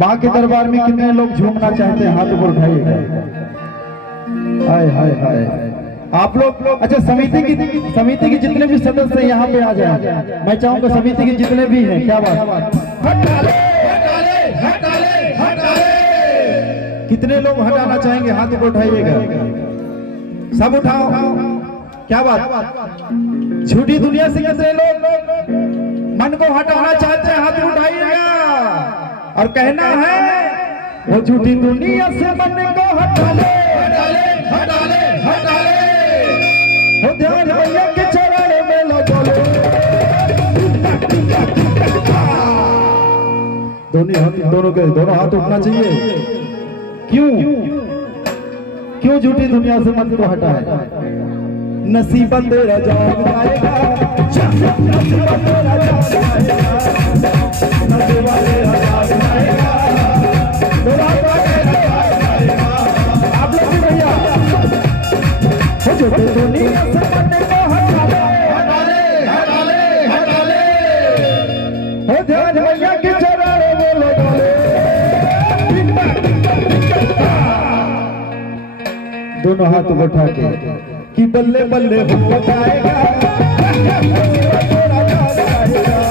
माँ के दरबार में कितने लोग झूमना चाहते हैं? हाथ ऊपर उठाइएगा। हाय हाय हाय। आप लोग अच्छा, समिति की जितने भी सदस्य यहाँ पे आ जाए। मैं चाहूंगा समिति के जितने भी हैं, क्या बात, कितने लोग हटाना चाहेंगे? हाथ ऊपर उठाइएगा। सब उठाओ। क्या बात, झूठी दुनिया से कितने लोग मन को हटाना चाहते हैं? हाथ उठाइएगा और कहना है वो झूठी दुनिया से मन को हटा ले, हटा ले, हटा ले। वो ध्यान भैया के चरण में लगा ले। दोनों हाथ उठना चाहिए। क्यों झूठी दुनिया से मन को हटा है? नसीब तेरा जाग जाएगा, नसीब तेरा जाग जाएगा, नसीब तेरा जाग जाएगा, आप लोग भी भैया हो जो दुनिया से मन को हटा ले, हटा ले, हटा ले, हो ध्यान भैया के चरण में लगा ले। दोनों हाथ उठा के कि बल्ले बल्ले हो जाएगा, तेरा जाग जाएगा।